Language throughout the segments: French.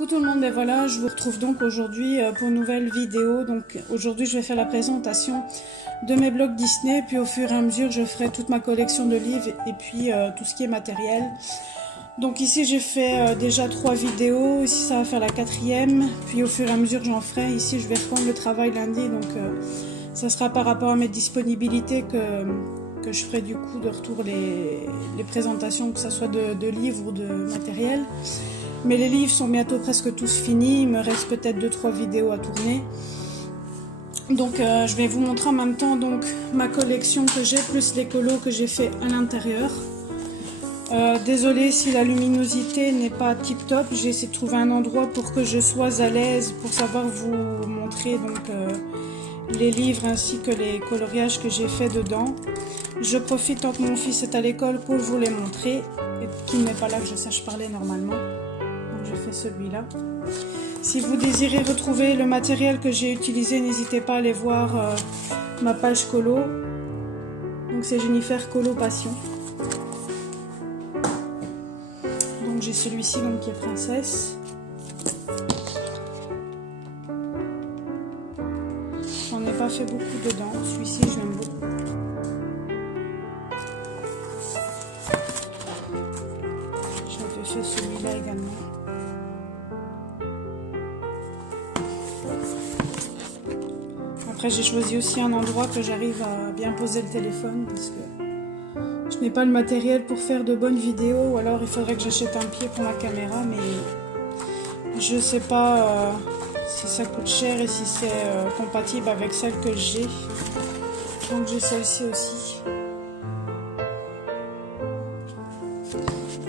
Coucou tout le monde, et voilà, je vous retrouve donc aujourd'hui pour une nouvelle vidéo. Donc aujourd'hui je vais faire la présentation de mes blocs Disney, puis au fur et à mesure je ferai toute ma collection de livres et puis tout ce qui est matériel. Donc ici j'ai fait déjà 3 vidéos, ici ça va faire la 4e, puis au fur et à mesure j'en ferai. Ici je vais reprendre le travail lundi, donc ça sera par rapport à mes disponibilités que je ferai du coup de retour les présentations, que ce soit de livres ou de matériel. Mais les livres sont bientôt presque tous finis, il me reste peut-être 2-3 vidéos à tourner. Donc je vais vous montrer en même temps donc, ma collection que j'ai, plus les colos que j'ai fait à l'intérieur. Désolée si la luminosité n'est pas tip top, j'ai essayé de trouver un endroit pour que je sois à l'aise, pour savoir vous montrer donc, les livres ainsi que les coloriages que j'ai fait dedans. Je profite tant que mon fils est à l'école pour vous les montrer, et qu'il n'est pas là que je sache parler normalement. Je fais celui-là. Si vous désirez retrouver le matériel que j'ai utilisé, n'hésitez pas à aller voir ma page colo. Donc c'est Jennifer Colo Passion. Donc j'ai celui-ci donc qui est princesse. J'en ai pas fait beaucoup dedans. Celui-ci je l'aime beaucoup. J'avais fait celui-là également. Après j'ai choisi aussi un endroit que j'arrive à bien poser le téléphone parce que je n'ai pas le matériel pour faire de bonnes vidéos, ou alors il faudrait que j'achète un pied pour la caméra, mais je sais pas si ça coûte cher et si c'est compatible avec celle que j'ai. Donc j'ai celle-ci aussi.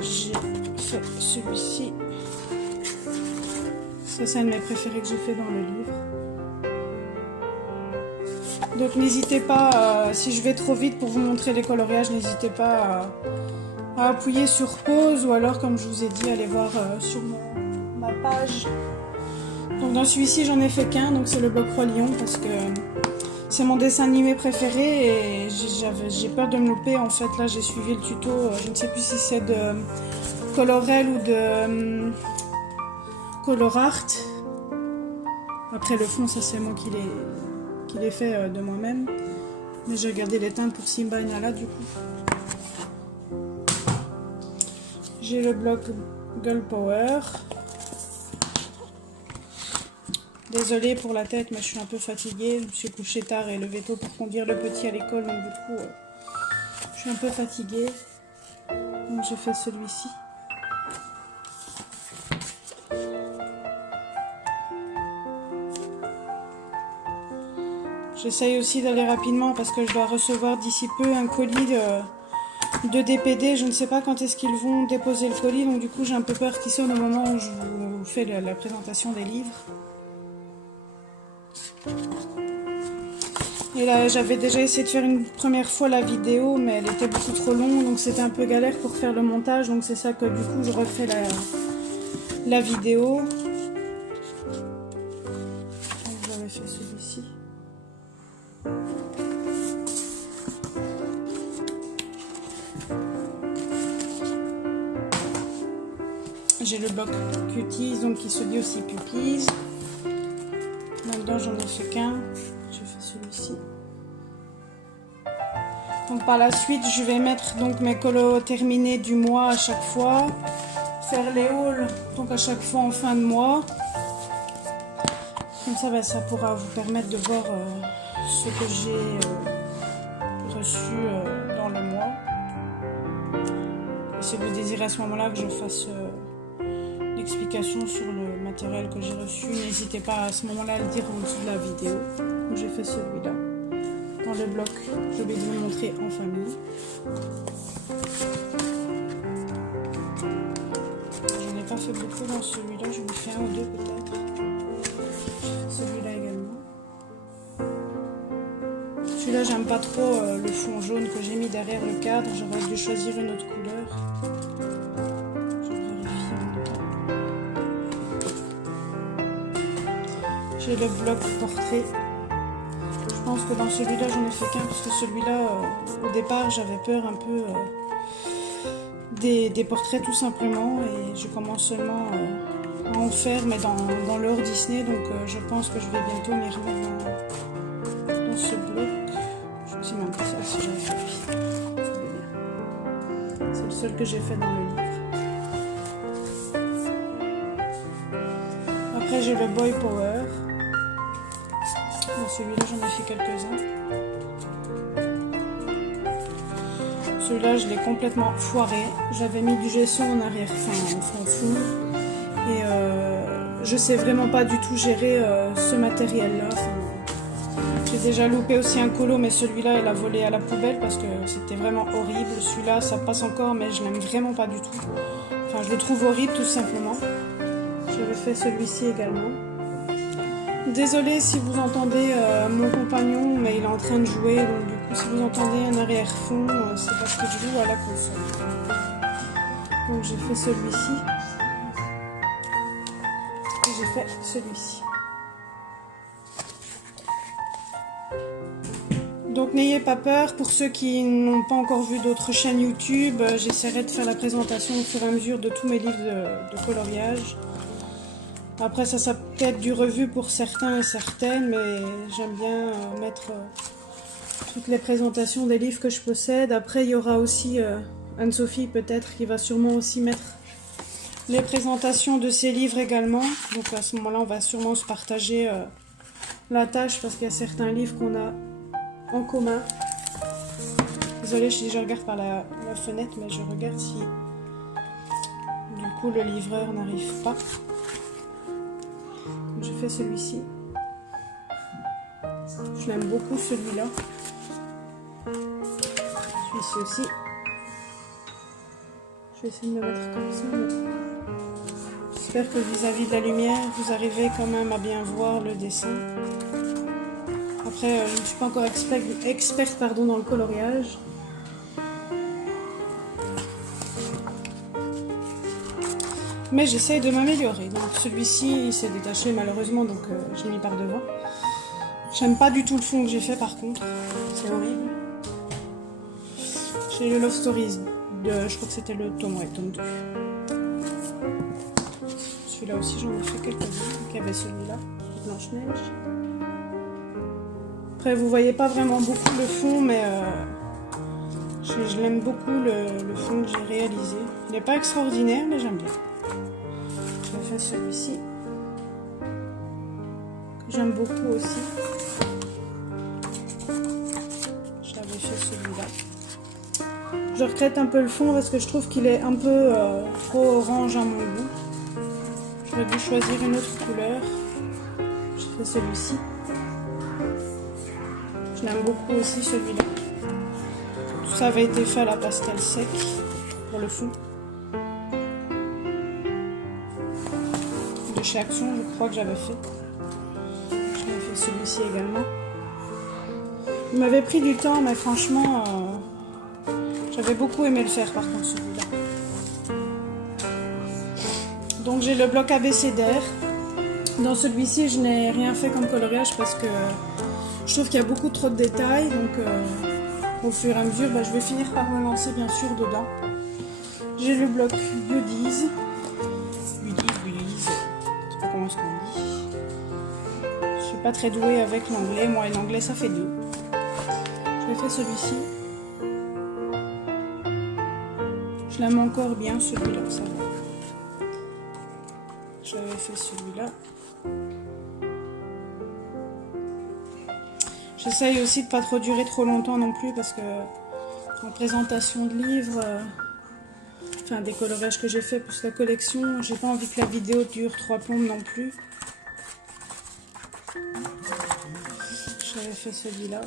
J'ai fait celui-ci. Ça c'est un de mes préférés que j'ai fait dans le livre. Donc n'hésitez pas, si je vais trop vite pour vous montrer les coloriages, n'hésitez pas à appuyer sur pause, ou alors comme je vous ai dit, allez voir sur ma page. Donc dans celui-ci j'en ai fait qu'un, donc c'est le bloc Roi Lion, parce que c'est mon dessin animé préféré et j'ai peur de me louper. En fait là j'ai suivi le tuto, je ne sais plus si c'est de Colorel ou de Color Art. Après le fond ça c'est moi qui l'ai fait de moi-même, mais j'ai regardé les teintes pour Simba et Nala du coup. J'ai le bloc Girl Power. Désolée pour la tête, mais je suis un peu fatiguée, je me suis couchée tard et levé tôt pour conduire le petit à l'école, donc du coup je suis un peu fatiguée, donc j'ai fait celui-ci. J'essaye aussi d'aller rapidement parce que je dois recevoir d'ici peu un colis de DPD. Je ne sais pas quand est-ce qu'ils vont déposer le colis, donc du coup j'ai un peu peur qu'ils sonnent au moment où je vous fais la présentation des livres. Et là j'avais déjà essayé de faire une première fois la vidéo, mais elle était beaucoup trop longue, donc c'était un peu galère pour faire le montage, donc c'est ça que du coup je refais la vidéo. Donc j'avais fait celui-ci. J'ai le bloc Cuties, donc qui se dit aussi Puppies. Là-dedans j'en ai fait qu'un. Je fais celui-ci. Donc par la suite je vais mettre donc mes colos terminés du mois à chaque fois. Faire les hauls donc à chaque fois en fin de mois. Comme ça ça pourra vous permettre de voir ce que j'ai reçu dans le mois. Et si vous désirez à ce moment-là que je fasse l'explication sur le matériel que j'ai reçu, n'hésitez pas à ce moment-là à le dire en dessous de la vidéo. Donc j'ai fait celui-là. Dans le bloc, je vais vous le montrer en famille. Je n'ai pas fait beaucoup dans celui-là, j'en ai fait un ou deux peut-être. Celui-là également. Celui-là j'aime pas trop le fond jaune que j'ai mis derrière le cadre, j'aurais dû choisir une autre couleur. J'ai le bloc portrait. Je pense que dans celui-là j'en ai fait qu'un, parce que celui-là au départ j'avais peur un peu des portraits tout simplement, et je commence seulement en faire, mais dans l'or Disney. Donc je pense que je vais bientôt m'y remettre dans ce bloc. Je ne sais même pas si j'avais fait. C'est le seul que j'ai fait dans le livre. Après j'ai le Boy Power. Dans celui-là j'en ai fait quelques-uns. Celui-là je l'ai complètement foiré. J'avais mis du gesso en arrière, enfin en fond. Et je sais vraiment pas du tout gérer ce matériel-là. J'ai déjà loupé aussi un colo, mais celui-là il a volé à la poubelle parce que c'était vraiment horrible. Celui-là ça passe encore, mais je l'aime vraiment pas du tout. Enfin je le trouve horrible tout simplement. J'avais fait celui-ci également. Désolée si vous entendez mon compagnon, mais il est en train de jouer, donc du coup si vous entendez un arrière-fond, c'est parce que je joue à la console. Donc j'ai fait celui-ci. Et j'ai fait celui-ci. Donc n'ayez pas peur, pour ceux qui n'ont pas encore vu d'autres chaînes YouTube, j'essaierai de faire la présentation au fur et à mesure de tous mes livres de coloriage. Après ça peut être du revu pour certains et certaines, mais j'aime bien mettre toutes les présentations des livres que je possède. Après il y aura aussi Anne-Sophie peut-être qui va sûrement aussi mettre les présentations de ses livres également. Donc à ce moment-là on va sûrement se partager la tâche parce qu'il y a certains livres qu'on a en commun. Désolée, je regarde par la fenêtre, mais je regarde si du coup le livreur n'arrive pas. J'ai fait celui-ci. Je l'aime beaucoup celui-là. Celui-ci aussi. Je vais essayer de me mettre comme ça. J'espère que vis-à-vis de la lumière, vous arrivez quand même à bien voir le dessin. Après, je ne suis pas encore experte dans le coloriage. Mais j'essaye de m'améliorer. Donc celui-ci, il s'est détaché malheureusement, donc je l'ai mis par devant. J'aime pas du tout le fond que j'ai fait par contre. C'est horrible. J'ai le Love Stories, je crois que c'était le tome 2. Celui-là aussi, j'en ai fait quelques-uns. Donc il y avait celui-là, Blanche-Neige. Après, vous voyez pas vraiment beaucoup le fond, mais je l'aime beaucoup le fond que j'ai réalisé. Il n'est pas extraordinaire, mais j'aime bien. J'ai fait celui-ci, que j'aime beaucoup aussi. J'avais fait celui-là. Je regrette un peu le fond parce que je trouve qu'il est un peu trop orange à mon goût. J'aurais dû choisir une autre couleur. J'ai fait celui-ci. Je l'aime beaucoup aussi celui-là. Tout ça avait été fait à la pastel sec pour le fond. De chez Action, je crois que j'avais fait. J'avais fait celui-ci également. Il m'avait pris du temps, mais franchement, j'avais beaucoup aimé le faire par contre celui-là. Donc j'ai le bloc abécédaire. Dans celui-ci, je n'ai rien fait comme coloriage parce que je trouve qu'il y a beaucoup trop de détails. Donc au fur et à mesure, je vais finir par me lancer bien sûr dedans. J'ai le bloc Buddies. Je sais pas comment est-ce qu'on dit. Je suis pas très douée avec l'anglais. Moi et l'anglais, ça fait 2. J'ai fait celui-ci. Je l'aime encore bien celui-là, ça va. J'avais fait celui-là. J'essaye aussi de pas trop durer trop longtemps non plus parce que en présentation de livres, enfin des coloriages que j'ai fait plus la collection, j'ai pas envie que la vidéo dure 3 plombes non plus. J'avais fait celui-là.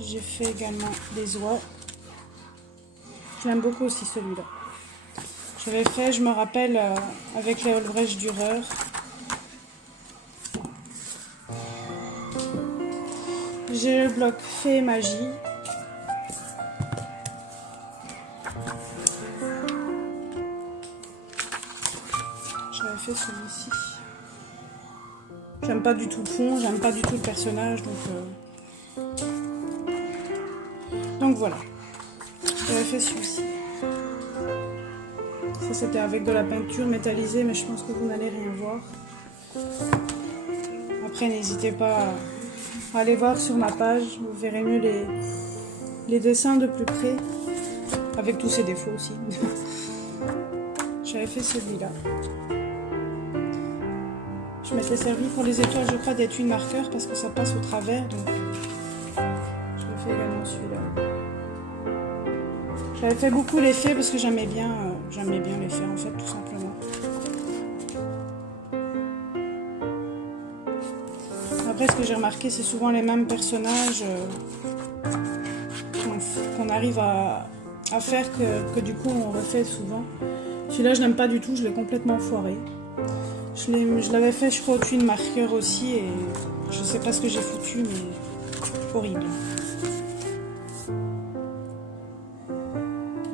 J'ai fait également des oies. Je l'aime beaucoup aussi celui-là. J'avais fait, je me rappelle, avec les Olbrecht Dürer. J'ai le bloc Fée et Magie. J'avais fait celui-ci. J'aime pas du tout le fond, j'aime pas du tout le personnage, donc voilà. J'avais fait celui-ci. Ça c'était avec de la peinture métallisée, mais je pense que vous n'allez rien voir. Après n'hésitez pas à aller voir sur ma page, vous verrez mieux les dessins de plus près, avec tous ses défauts aussi. J'avais fait celui-là. Je m'étais servi pour les étoiles, je crois, des twin marqueurs parce que ça passe au travers, donc je fais également celui-là. J'avais fait beaucoup l'effet parce que j'aimais bien l'effet en fait, tout simplement. Après, ce que j'ai remarqué, c'est souvent les mêmes personnages qu'on arrive à faire que du coup on refait souvent. Celui-là, je n'aime pas du tout, je l'ai complètement foiré. Je l'avais fait, je crois, au twin marqueur aussi, et je sais pas ce que j'ai foutu, mais horrible.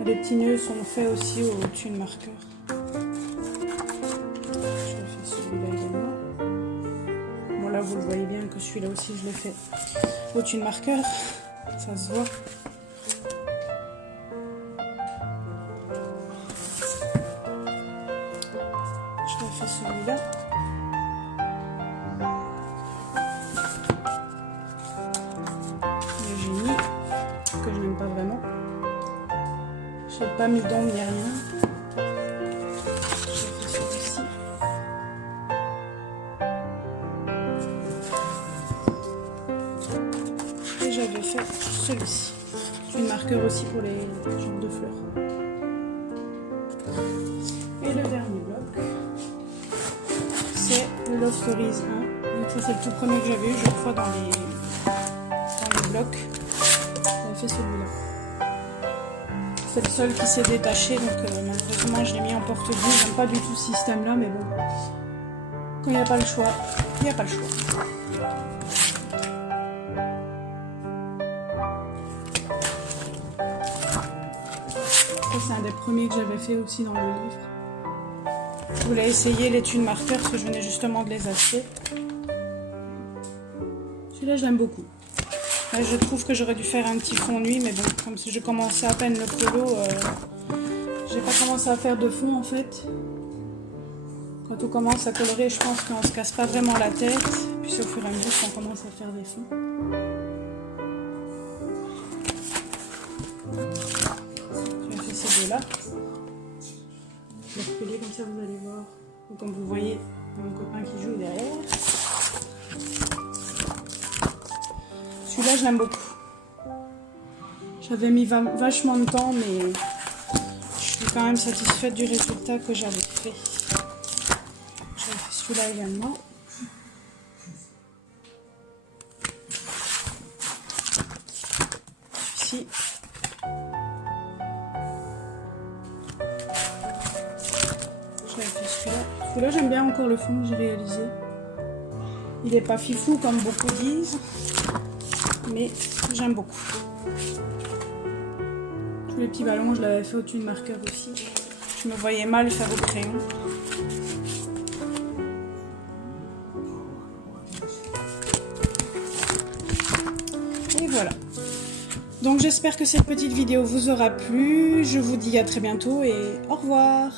Les petits nœuds sont faits aussi au twin marqueur. Je fais celui-là également. Bon, là, vous le voyez bien que celui-là aussi, je l'ai fait au twin marqueur. Ça se voit. Je vais faire celui-là. Le génie, que je n'aime pas vraiment. Je n'ai pas mis d'ombre ni rien. Je fais celui-ci. Et j'avais fait celui-ci. Une marqueur aussi pour les genres de fleurs. Et le dernier bloc, c'est le Love Stories 1. Donc ça c'est le tout premier que j'avais eu, je crois, dans les blocs. J'avais fait celui-là. C'est le seul qui s'est détaché, donc malheureusement je l'ai mis en porte-bouche. J'aime pas du tout ce système-là, mais bon, quand il n'y a pas le choix, il n'y a pas le choix. Ça c'est un des premiers que j'avais fait aussi dans le livre. Je voulais essayer les twin marqueurs parce que je venais justement de les acheter. Celui-là je l'aime beaucoup. Là, je trouve que j'aurais dû faire un petit fond nuit, mais bon, comme si je commençais à peine le polo, j'ai pas commencé à faire de fond en fait. Quand on commence à colorer, je pense qu'on se casse pas vraiment la tête, puis c'est au fur et à mesure qu'on commence à faire des fonds. J'ai fait ces deux-là. Je vais repeler comme ça, vous allez voir. Donc, comme vous voyez, mon copain qui joue derrière. Celui-là, je l'aime beaucoup. J'avais mis vachement de temps, mais je suis quand même satisfaite du résultat que j'avais fait. J'avais fait celui-là également. Ici. J'avais fait celui-là. Celui-là, j'aime bien encore le fond que j'ai réalisé. Il n'est pas fifou comme beaucoup disent, mais j'aime beaucoup. Tous les petits ballons, je l'avais fait au twin marqueur aussi. Je me voyais mal faire au crayon. Et voilà. Donc j'espère que cette petite vidéo vous aura plu. Je vous dis à très bientôt et au revoir.